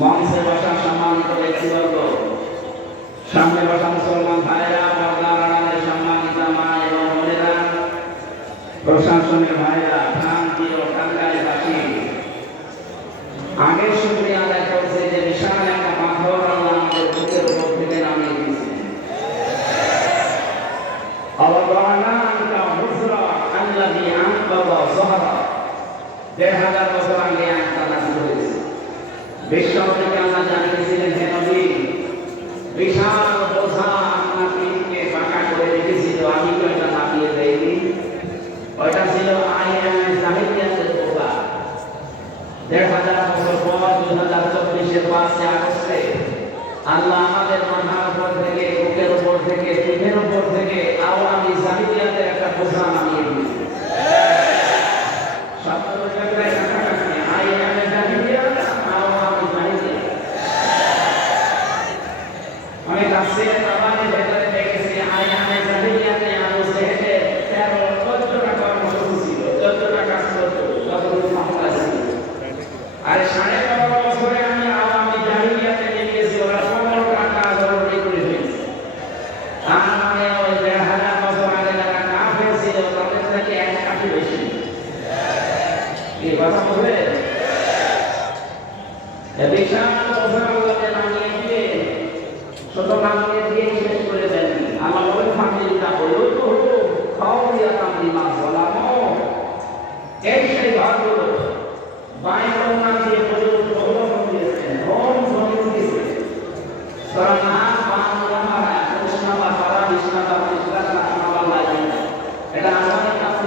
মঞ্চে বসা সম্মানিত ব্যক্তিবর্গ, সামনে বসা মুসলমান ভাইরা, পর্দার আড়ালে সম্মানিত মা এবং বোনেরা, প্রশাসনের ভাইরা, প্রান্তীয় টাঙ্গাইলবাসী, আগের শুকরিয়া আদায় করছে যে বিশাল একটা পাথর আল্লাহ আমাদের বুকের উপর থেকে নামিয়ে দিয়েছে। বছর আগে একটা নাজিল হয়েছে। বিশ্বকে আল্লাহ জানিয়েছিলেন, হে নবী, বিশাল বোঝা আপনার পিঠকে পাকা করে রেখেছিল, আমি তো এটা নামিয়ে দেইনি। ওইটা ছিল আইএমএ জাহিলিয়াতের বোঝা। ১৫০০ বছর পর ২০২৪-এর ৫ই আগস্টে আল্লাহ আমাদের মাথার উপর থেকে, বুকের উপর থেকে, পিঠের উপর থেকে আওয়ামী জাহিলিয়াতের একটা বোঝা নামিয়ে দিয়েছে। অনেক আছে আমাদের ভেতরে দেখেছি আইএমএ জাহিলিয়াতে আবু জেহেলের ১৩-১৪টা কর্মসূচি ছিল, ১৪টা কাজ করতো, যতগুলো ক্ষমতা ছিল। আর ১৫ বছরে আমি আওয়ামী জাহিলিয়াতে দেখেছি ওরা ১৫টা কাজ অলরেডি করে ফেলেছে। তার মানে ওই ১,৫০০ বছর আগে যারা কাফের ছিল তাদের থেকে ১ কাঠি বেশি। এই কথা বলবে বিশাল বছর আল্লাহকে নামিয়ে দিয়ে ছোট নামিয়ে দিয়ে শেষ করে দেন। আমার বলেন ফাঁকিটা হলো তো হলো খাও দিয়া কামড়ি মাছ বলামো। এই সেই ঘরগুলো বাইরের নাম দিয়ে পর্যন্ত অবলম্বন দিয়েছেন, ধন জমিন দিয়েছে। তারা না বাংলা মারা কৃষ্ণা বা তারা কৃষ্ণা বা কৃষ্ণা বা লাগে এটা আমাদের কাছে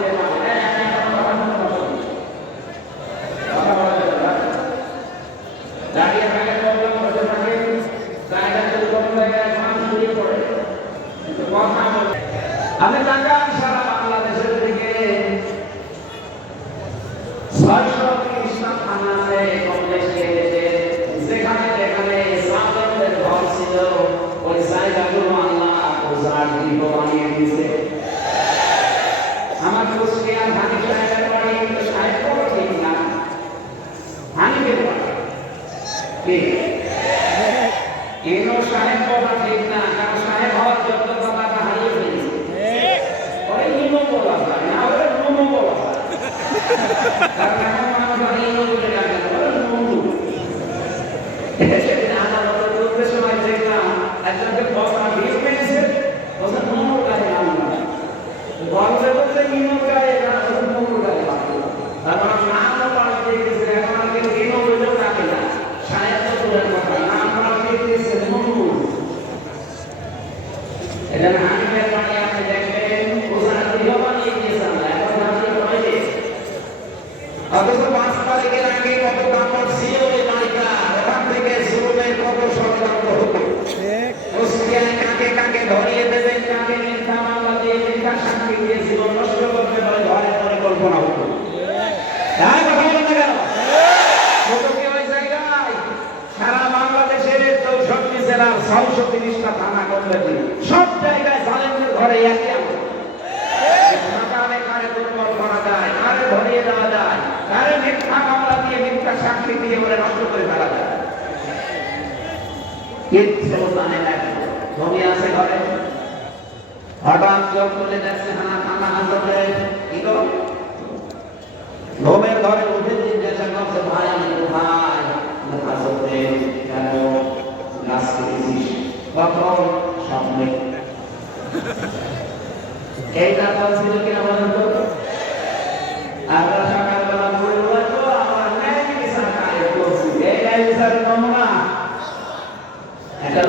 দাঁড়িয়ে থাকে প্রবলেম হতে থাকে, জায়গাতে কম জায়গায় ধান ছড়িয়ে পড়ে। কিন্তু কথা বলে আমি তাকান সারা বাংলাদেশের দিকে ৬৩০টা থানা আছে কমপ্লেক্সে দেশে, যেখানে যেখানে ইসলামদের ঘর ছিল ওই জায়গাগুলো আল্লাহ পূজার গৃহ বানিয়ে দিয়েছে। আমার কুষ্টিয়ার হানিফ সাহেবের বাড়ি কিন্তু সাহেব বড় ঠিক না, হানিফের বাড়ি এনো সাহেব বলা ঠিক না, কারণ সাহেব হওয়ার যোগ্যতাটা হারিয়ে ফেলেছে। ওই ইনো বলা যায় না, ওই নুনু বলা যায়, কারণ এখন মানুষ ইনো বলে ডাকে, ওই নুনু। আদালতের চলতে সময় দেখলাম একজনকে বসা ভিড় পেয়েছে, বসা নুনু গায়ে নাম না, গল্পে বলতে ইনো গায়ে না, নুনু গায়ে বাকি। তার মানে নামও পাল্টে গেছে, এখন আর কেউ ইনো বলেও ডাকে না। ধরিয়ে দেবেন, কাকে মিথ্যা মামলা দিয়ে মিথ্যা সাক্ষী দিয়ে জীবন নষ্ট করতে পারে, ঘরের পরিকল্পনা হতো। তাই কথা বলেন না কেন? সারা বাংলাদেশের ৬৪ জেলার ৬৩০টা থানা কমপ্লেক্সে সব জায়গায় জালেমদের ঘরে একই কারে দুর্বল করা যায়, কারে ধরিয়ে দেওয়া যায়, কারে মিথ্যা মামলা দিয়ে মিথ্যা সাক্ষী দিয়ে বলে নষ্ট করে ফেলা যায়। কিচ্ছু জানে না, ঘুমিয়ে আছে ঘরে, হঠাৎ চোখ তুলে দেখছে থানা হাজতে কি করো, ঘুমের ঘরে উঠে জিজ্ঞাসা করছে, ভাই আমি কোথায়? হাজতে কেন গাছ কেটেছিস? কখন? স্বপ্নে। এইটা বলছিল কিনা বলেন